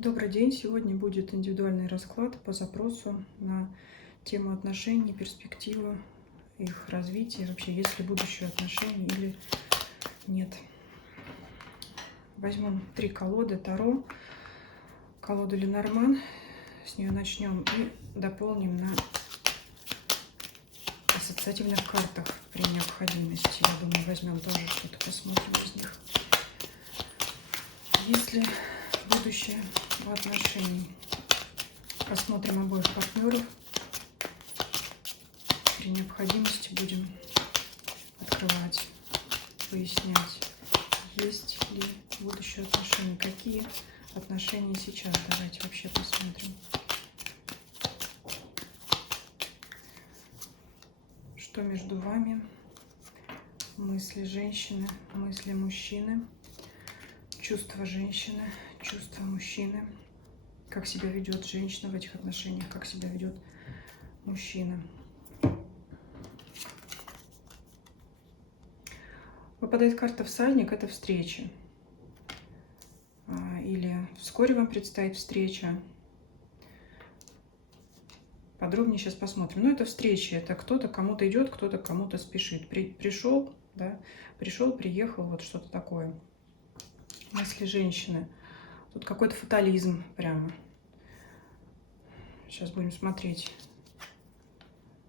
Добрый день! Сегодня будет индивидуальный расклад по запросу на тему отношений, перспективы, их развития, вообще есть ли будущее отношений или нет. Возьмем 3 колоды Таро, колоду Ленорман, с нее начнем и дополним на ассоциативных картах при необходимости. Я думаю, возьмем тоже что-то, посмотрим из них. Есть ли будущее в отношениях? Посмотрим обоих партнеров. При необходимости будем открывать, выяснять, есть ли будущее отношения, какие отношения сейчас. Давайте вообще посмотрим, что между вами, мысли женщины, мысли мужчины, чувства женщины, чувства мужчины, как себя ведет женщина в этих отношениях, как себя ведет мужчина. Выпадает карта всадник, это встреча. Или вскоре вам предстоит встреча. Подробнее сейчас посмотрим. Но это встреча, это кто-то кому-то идет, кто-то кому-то спешит. Пришел, да, пришел, приехал, вот что-то такое. Мысли женщины. Тут какой-то фатализм прямо. Сейчас будем смотреть.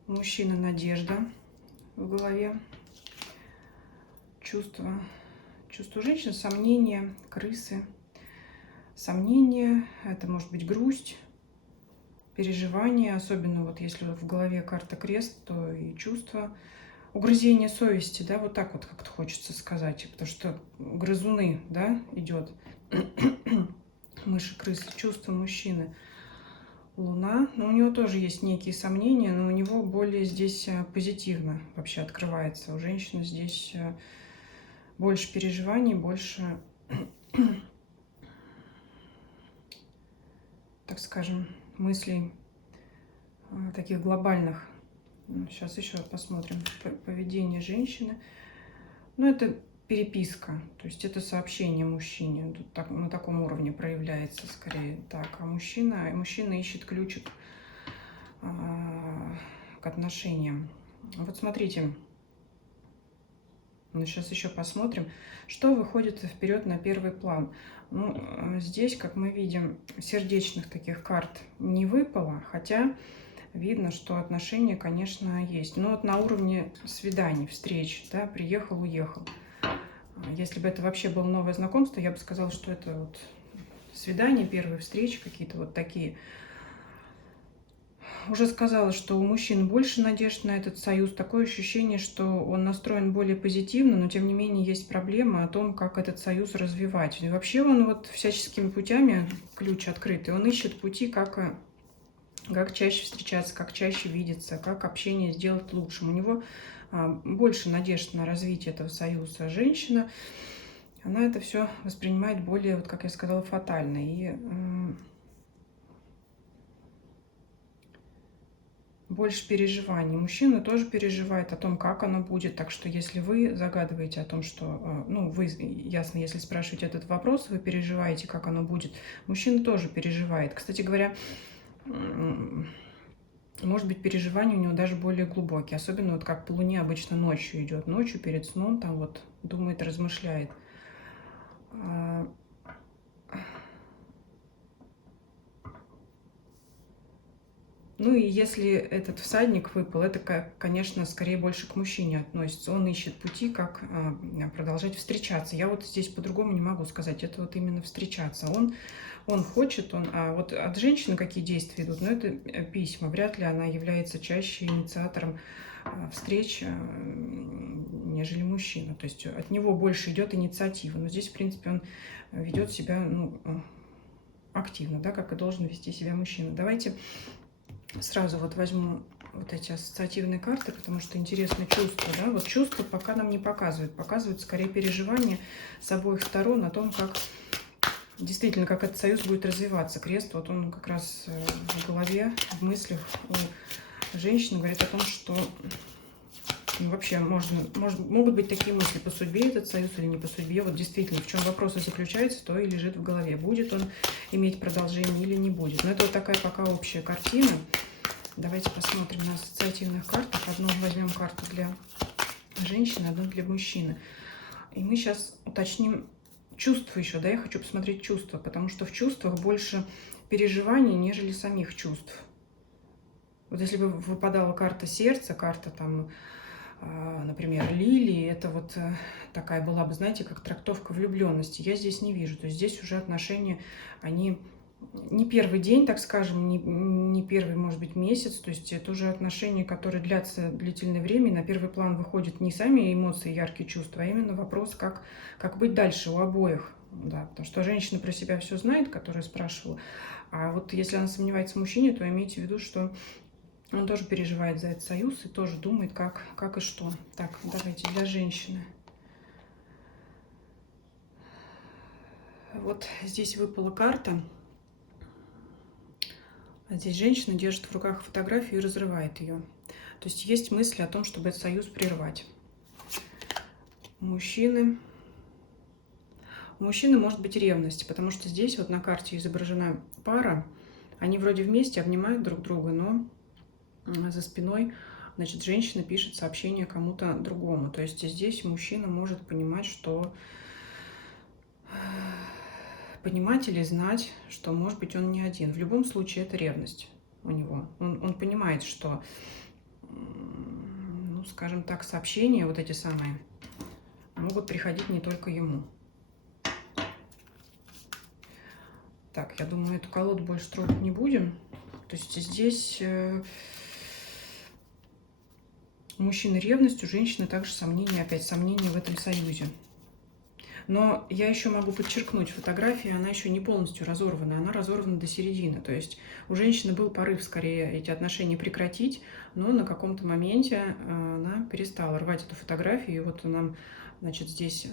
Мужчина, надежда в голове. Чувство женщины, сомнения, крысы. Сомнения, это может быть грусть, переживания, особенно вот если в голове карта крест, то и чувство, угрызение совести, да, вот так вот как-то хочется сказать, потому что грызуны, да, идет, мыши, крысы, чувство мужчины, Луна, но у него тоже есть некие сомнения, но у него более здесь позитивно вообще открывается, у женщины здесь больше переживаний, больше, так скажем, мыслей таких глобальных. Сейчас еще посмотрим поведение женщины. Ну, это переписка, то есть это сообщение мужчине. Тут так, на таком уровне проявляется скорее так. А мужчина ищет ключик к отношениям. Вот смотрите. Сейчас еще посмотрим, что выходит вперед на первый план. Ну, здесь, как мы видим, сердечных таких карт не выпало, хотя видно, что отношения, конечно, есть. Но вот на уровне свиданий, встреч, да, приехал, уехал. Если бы это вообще было новое знакомство, я бы сказала, что это вот свидания, первые встречи, какие-то вот такие. Уже сказала, что у мужчин больше надежд на этот союз. Такое ощущение, что он настроен более позитивно, но тем не менее есть проблема о том, как этот союз развивать. И вообще он вот всяческими путями, ключ открытый, он ищет пути, как чаще встречаться, как чаще видеться, как общение сделать лучшим. У него больше надежд на развитие этого союза. Женщина, она это все воспринимает более, вот как я сказала, фатально. И больше переживаний. Мужчина тоже переживает о том, как оно будет. Так что если вы загадываете о том, что, ну, вы, ясно, если спрашиваете этот вопрос, вы переживаете, как оно будет, мужчина тоже переживает. Кстати говоря, может быть, переживания у него даже более глубокие. Особенно вот как по Луне обычно ночью идет. Ночью перед сном там вот думает, размышляет. Ну и если этот всадник выпал, это, конечно, скорее больше к мужчине относится. Он ищет пути, как продолжать встречаться. Я вот здесь по-другому не могу сказать. Это вот именно встречаться. Он хочет, а вот от женщины какие действия идут, ну это письма. Вряд ли она является чаще инициатором встреч, нежели мужчина. То есть от него больше идет инициатива. Но здесь, в принципе, он ведет себя, ну, активно, да, как и должен вести себя мужчина. Давайте сразу вот возьму вот эти ассоциативные карты, потому что интересны чувства, да, вот чувства пока нам не показывают, показывают скорее переживания с обоих сторон о том, как действительно, как этот союз будет развиваться. Крест, вот он как раз в голове, в мыслях у женщины говорит о том, что Ну, вообще могут быть такие мысли, по судьбе этот союз или не по судьбе. Вот действительно, в чем вопрос и заключается, то и лежит в голове. Будет он иметь продолжение или не будет. Но это вот такая пока общая картина. Давайте посмотрим на ассоциативных картах. Одну возьмем карту для женщины, одну для мужчины. И мы сейчас уточним чувства еще. Да, я хочу посмотреть чувства, потому что в чувствах больше переживаний, нежели самих чувств. Вот если бы выпадала карта сердца, карта там, например, лилии, это вот такая была бы, знаете, как трактовка влюбленности. Я здесь не вижу. То есть здесь уже отношения, они не первый день, так скажем, не первый, может быть, месяц. То есть это уже отношения, которые длятся длительное время. И на первый план выходят не сами эмоции, яркие чувства, а именно вопрос, как быть дальше у обоих. Да, потому что женщина про себя все знает, которая спрашивала. А вот если она сомневается в мужчине, то имейте в виду, что он тоже переживает за этот союз и тоже думает, как и что. Так, давайте для женщины. Вот здесь выпала карта. А здесь женщина держит в руках фотографию и разрывает ее. То есть есть мысли о том, чтобы этот союз прервать. У мужчины может быть ревность, потому что здесь вот на карте изображена пара. Они вроде вместе обнимают друг друга, но за спиной, значит, женщина пишет сообщение кому-то другому. То есть здесь мужчина может понимать, что... Понимать или знать, что, может быть, он не один. В любом случае, это ревность у него. Он понимает, что, ну, скажем так, сообщения вот эти самые могут приходить не только ему. Так, я думаю, эту колоду больше трогать не будем. То есть здесь у мужчины ревность, у женщины также сомнения, опять сомнения в этом союзе. Но я еще могу подчеркнуть, фотография, она еще не полностью разорвана, она разорвана до середины. То есть у женщины был порыв скорее эти отношения прекратить, но на каком-то моменте она перестала рвать эту фотографию. И вот нам, значит, здесь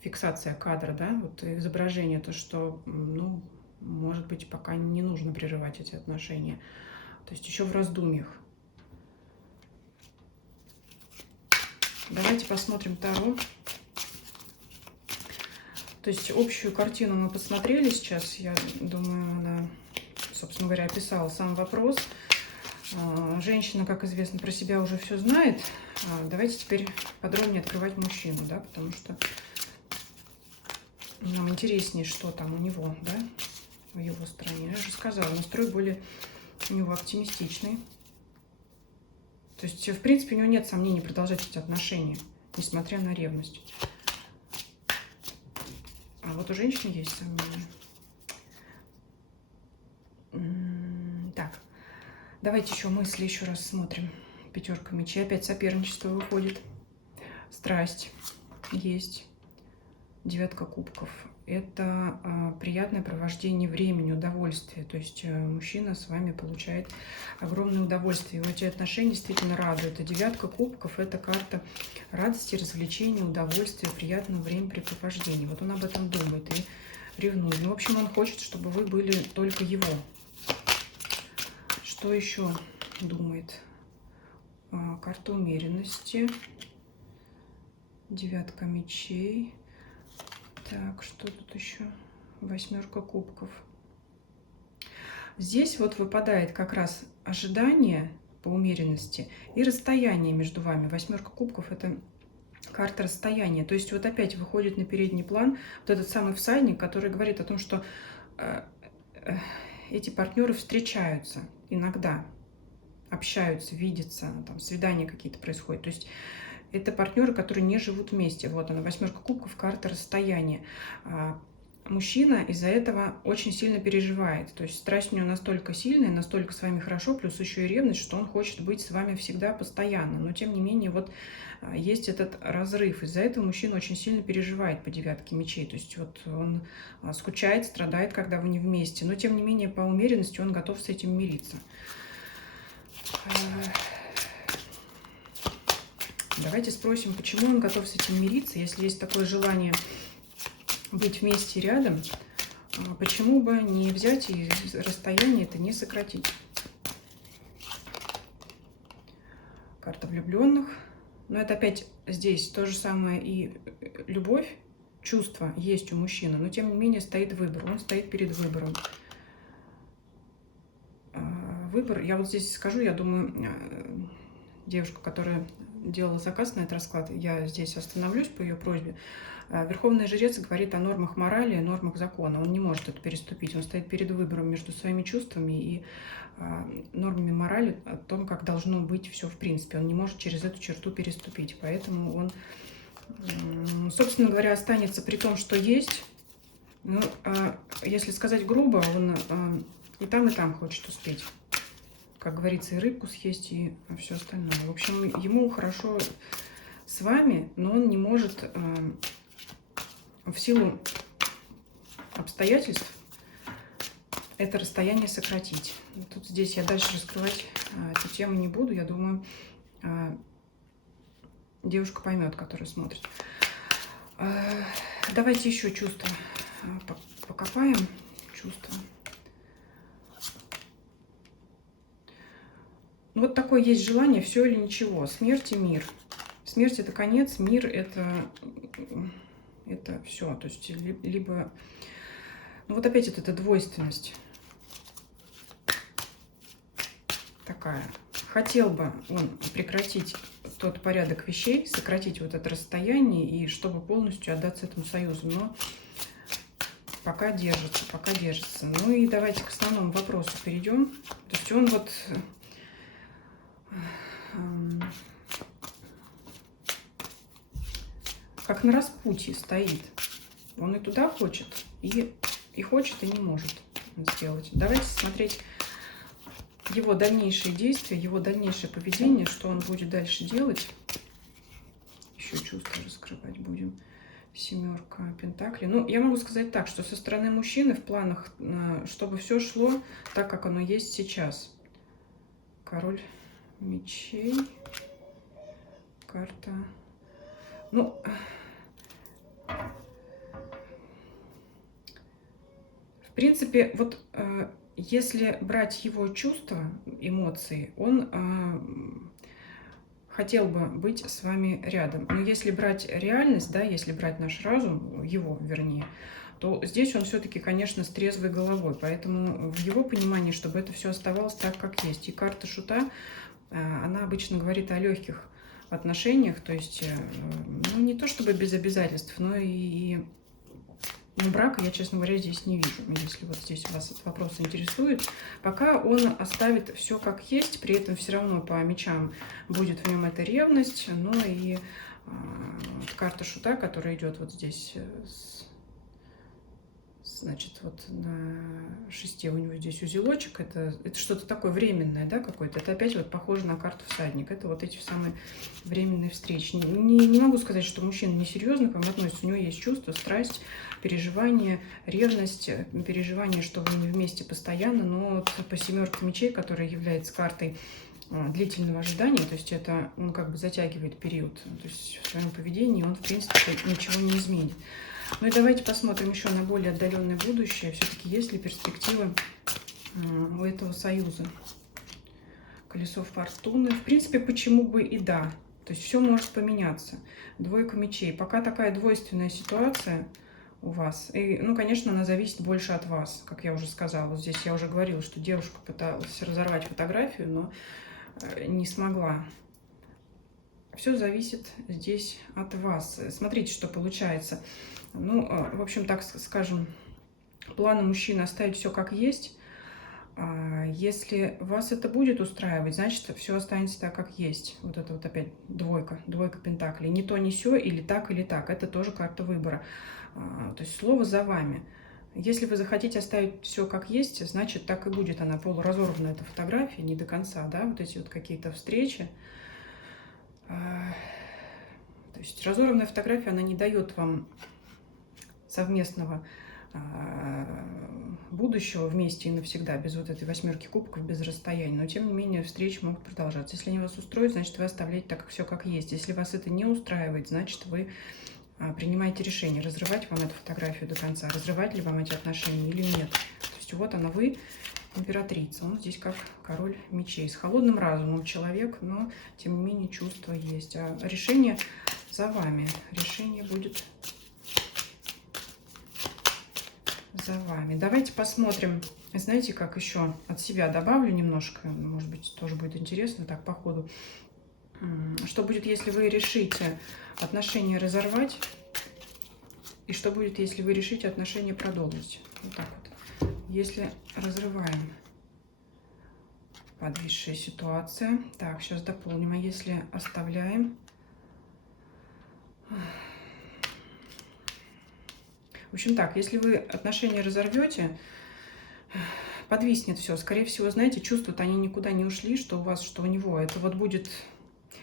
фиксация кадра, да, вот изображение, то, что, ну, может быть, пока не нужно прерывать эти отношения. То есть еще в раздумьях. Давайте посмотрим Таро. То есть общую картину мы посмотрели сейчас. Я думаю, она, собственно говоря, описала сам вопрос. Женщина, как известно, про себя уже все знает. Давайте теперь подробнее открывать мужчину, да, потому что нам интереснее, что там у него, да, в его стороне. Я же сказала, настрой более у него оптимистичный. То есть, в принципе, у него нет сомнений продолжать эти отношения, несмотря на ревность. А вот у женщины есть сомнения. Так, давайте еще мысли еще раз смотрим. Пятерка мечей. Опять соперничество выходит. Страсть есть. Девятка кубков. Это приятное провождение времени, удовольствие. То есть мужчина с вами получает огромное удовольствие. И эти отношения действительно радуют. А девятка кубков – это карта радости, развлечения, удовольствия, приятного времяпрепровождения. Вот он об этом думает и ревнует. Ну, в общем, он хочет, чтобы вы были только его. Что еще думает? Карта умеренности. Девятка мечей. Так, что тут еще? Восьмерка кубков. Здесь вот выпадает как раз ожидание по умеренности и расстояние между вами. Восьмерка кубков – это карта расстояния. То есть вот опять выходит на передний план вот этот самый всадник, который говорит о том, что эти партнеры встречаются иногда, общаются, видятся, там свидания какие-то происходят. То есть это партнеры, которые не живут вместе. Вот она, восьмерка кубков, карта расстояния. Мужчина из-за этого очень сильно переживает. То есть страсть у него настолько сильная, настолько с вами хорошо, плюс еще и ревность, что он хочет быть с вами всегда, постоянно. Но тем не менее, вот есть этот разрыв. Из-за этого мужчина очень сильно переживает по девятке мечей. То есть вот он скучает, страдает, когда вы не вместе. Но тем не менее, по умеренности он готов с этим мириться. Давайте спросим, почему он готов с этим мириться, если есть такое желание быть вместе рядом, почему бы не взять и расстояние это не сократить. Карта влюбленных, Но это опять здесь то же самое и любовь, чувство есть у мужчины, но тем не менее стоит выбор, он стоит перед выбором. Выбор, я вот здесь скажу, я думаю, девушка, которая делала заказ на этот расклад, я здесь остановлюсь по ее просьбе. Верховный жрец говорит о нормах морали, нормах закона. Он не может это переступить. Он стоит перед выбором между своими чувствами и нормами морали о том, как должно быть все в принципе. Он не может через эту черту переступить. Поэтому он, собственно говоря, останется при том, что есть. Ну, если сказать грубо, он и там хочет успеть. Как говорится, и рыбку съесть, и все остальное. В общем, ему хорошо с вами, но он не может в силу обстоятельств это расстояние сократить. Тут здесь я дальше раскрывать эту тему не буду. Я думаю, девушка поймет, которая смотрит. Давайте еще чувства покопаем. Чувства. Вот такое есть желание, все или ничего. Смерть и мир. Смерть — это конец, мир — это все. То есть либо... Ну вот опять эта двойственность такая. Хотел бы он прекратить тот порядок вещей, сократить вот это расстояние, и чтобы полностью отдаться этому союзу. Но пока держится, пока держится. Ну и давайте к основному вопросу перейдем. То есть он вот... как на распутье стоит. Он и туда хочет, и хочет, и не может сделать. Давайте смотреть его дальнейшие действия, его дальнейшее поведение, что он будет дальше делать. Еще чувства раскрывать будем. Семерка пентаклей. Ну, я могу сказать так, что со стороны мужчины в планах, чтобы все шло так, как оно есть сейчас. Король мечей. Карта. Ну, в принципе, вот если брать его чувства, эмоции, он хотел бы быть с вами рядом. Но если брать реальность, да, если брать наш разум, его, вернее, то здесь он все-таки, конечно, с трезвой головой. Поэтому в его понимании, чтобы это все оставалось так, как есть. И карта шута, она обычно говорит о легких отношениях, то есть, ну, не то чтобы без обязательств, но и брака я, честно говоря, здесь не вижу. Если вот здесь вас этот вопрос интересует, пока он оставит все как есть, при этом все равно по мечам будет в нем эта ревность, но и карта шута, которая идет вот здесь, значит, вот на шесте у него здесь узелочек, это что-то такое временное, да, какое-то. Это опять вот похоже на карту всадник. Это вот эти самые временные встречи. Не могу сказать, что мужчина несерьезно к вам относится. У него есть чувство, страсть, переживание, ревность, переживание, что вы не вместе постоянно. Но вот по семерке мечей, которая является картой длительного ожидания, то есть это он как бы затягивает период. То есть в своем поведении он, в принципе, ничего не изменит. Ну и давайте посмотрим еще на более отдаленное будущее. Все-таки есть ли перспективы у этого союза? Колесо фортуны. В принципе, почему бы и да. То есть все может поменяться. Двойка мечей. Пока такая двойственная ситуация у вас. И, ну, конечно, она зависит больше от вас, как я уже сказала. Вот здесь я уже говорила, что девушка пыталась разорвать фотографию, но не смогла. Все зависит здесь от вас. Смотрите, что получается. Ну, в общем, так скажем, планы мужчины оставить все как есть. Если вас это будет устраивать, значит, все останется так, как есть. Вот это вот опять двойка пентаклей. Не то, не сё, или так, или так. Это тоже карта выбора. То есть слово за вами. Если вы захотите оставить все как есть, значит, так и будет. Она полуразорвана, эта фотография, не до конца, да, вот эти вот какие-то встречи. То есть разорванная фотография, она не дает вам совместного будущего вместе и навсегда, без вот этой восьмерки кубков, без расстояния. Но, тем не менее, встречи могут продолжаться. Если они вас устроят, значит, вы оставляете так, все как есть. Если вас это не устраивает, значит, вы принимаете решение, разрывать вам эту фотографию до конца, разрывать ли вам эти отношения или нет. То есть вот она вы императрица. Он здесь как король мечей. С холодным разумом человек, но тем не менее чувства есть. А решение за вами. Решение будет за вами. Давайте посмотрим. Знаете, как еще от себя добавлю немножко. Может быть, тоже будет интересно так по ходу. Что будет, если вы решите отношения разорвать? И что будет, если вы решите отношения продолжить? Вот так вот. Если разрываем, подвисшая ситуация. Так, сейчас дополним. А если оставляем? В общем так, если вы отношения разорвете, подвиснет все. Скорее всего, знаете, чувства-то они никуда не ушли, что у вас, что у него. Это вот будет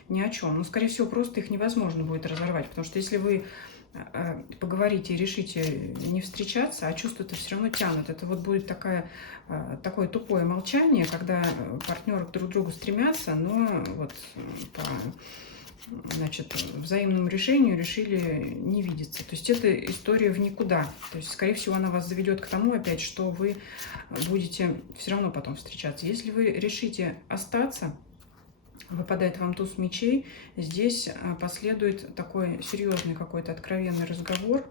ни о чем. Но, скорее всего, просто их невозможно будет разорвать. Потому что если вы поговорите и решите не встречаться, а чувства-то все равно тянут. Это вот будет такое тупое молчание, когда партнеры друг к другу стремятся, но вот по, значит, взаимному решению решили не видеться. То есть это история в никуда. То есть, скорее всего, она вас заведет к тому опять, что вы будете все равно потом встречаться. Если вы решите остаться, выпадает вам туз мечей, здесь последует такой серьезный какой-то откровенный разговор.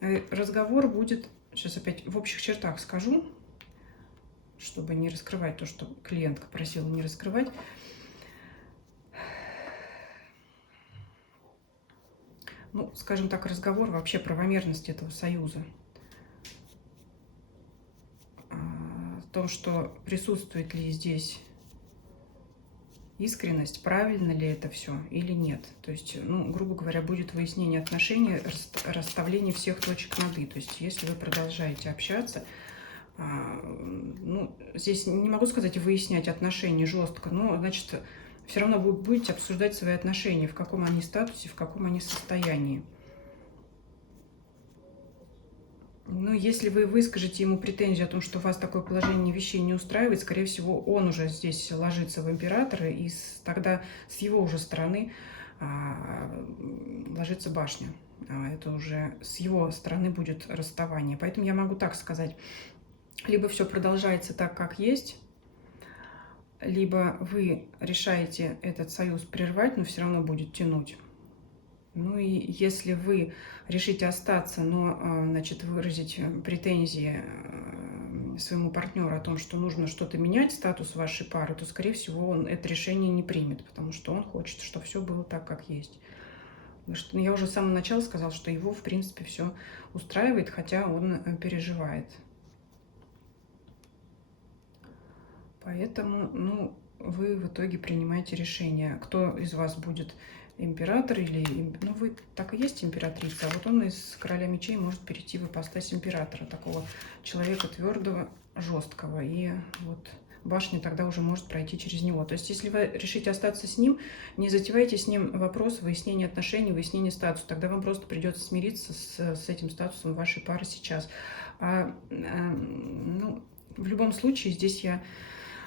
Разговор будет, сейчас опять в общих чертах скажу, чтобы не раскрывать то, что клиентка просила не раскрывать. Ну, скажем так, разговор вообще правомерности этого союза. О том, что присутствует ли здесь искренность, правильно ли это все или нет. То есть, ну, грубо говоря, будет выяснение отношений, расставление всех точек над «и». То есть, если вы продолжаете общаться, ну, здесь не могу сказать выяснять отношения жестко, но, значит, все равно вы будете обсуждать свои отношения, в каком они статусе, в каком они состоянии. Ну, если вы выскажете ему претензию о том, что вас такое положение вещей не устраивает, скорее всего, он уже здесь ложится в императора, и тогда с его уже стороны ложится башня. Это уже с его стороны будет расставание. Поэтому я могу так сказать. Либо все продолжается так, как есть, либо вы решаете этот союз прервать, но все равно будет тянуть. Ну и если вы решите остаться, но, значит, выразить претензии своему партнеру о том, что нужно что-то менять, статус вашей пары, то, скорее всего, он это решение не примет, потому что он хочет, чтобы все было так, как есть. Потому что я уже с самого начала сказала, что его, в принципе, все устраивает, хотя он переживает. Поэтому, ну, вы в итоге принимаете решение, кто из вас будет император или... Ну, вы так и есть императрица, а вот он из короля мечей может перейти в ипостась императора, такого человека твердого, жесткого. И вот башня тогда уже может пройти через него. То есть, если вы решите остаться с ним, не затевайте с ним вопрос выяснения отношений, выяснения статуса. Тогда вам просто придется смириться с этим статусом вашей пары сейчас. Ну, в любом случае, здесь я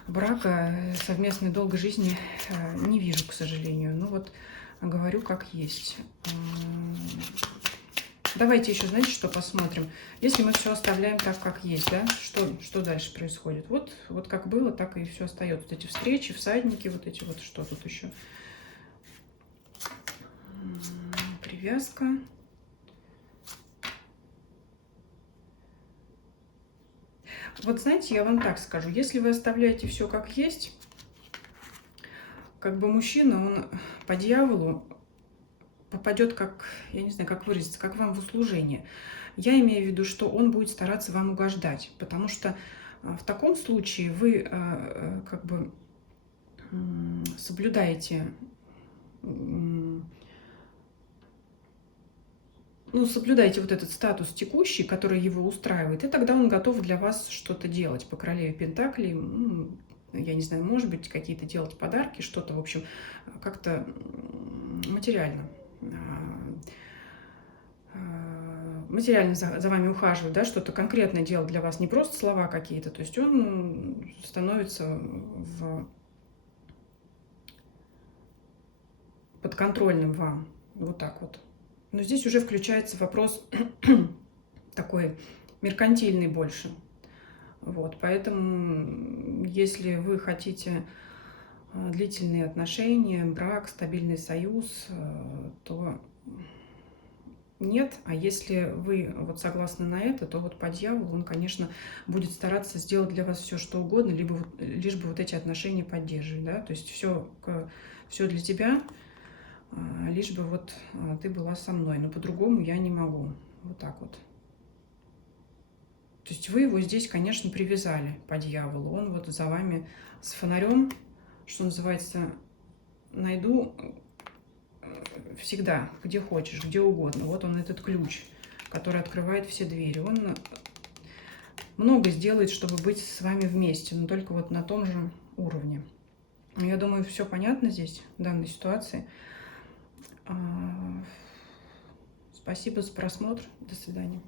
брака, совместной долгой жизни не вижу, к сожалению. Ну вот говорю как есть. Давайте еще, знаете, что посмотрим. Если мы все оставляем так, как есть, да, что дальше происходит? Вот как было, так и все остается. Вот эти встречи, всадники, вот эти вот, что тут еще? Привязка. Вот знаете, я вам так скажу, если вы оставляете все как есть, как бы мужчина, он по дьяволу попадет как, я не знаю, как выразиться, как вам в услужение. Я имею в виду, что он будет стараться вам угождать, потому что в таком случае вы как бы соблюдаете... Ну, соблюдайте вот этот статус текущий, который его устраивает, и тогда он готов для вас что-то делать по королеве Пентаклей. Ну, я не знаю, может быть, какие-то делать подарки, что-то, в общем, как-то материально. Материально за вами ухаживать, да, что-то конкретное делать для вас, не просто слова какие-то. То есть он становится подконтрольным вам. Вот так вот. Но здесь уже включается вопрос такой меркантильный больше. Вот, поэтому, если вы хотите длительные отношения, брак, стабильный союз, то нет. А если вы вот согласны на это, то вот по дьяволу он, конечно, будет стараться сделать для вас все, что угодно, лишь бы вот эти отношения поддерживать, да, то есть все для тебя, лишь бы вот ты была со мной, но по-другому я не могу, вот так вот. То есть вы его здесь, конечно, привязали по дьяволу, он вот за вами с фонарем, что называется, найду всегда, где хочешь, где угодно. Вот он, этот ключ, который открывает все двери. Он много сделает, чтобы быть с вами вместе, но только вот на том же уровне. Я думаю, все понятно здесь, в данной ситуации. Спасибо за просмотр. До свидания.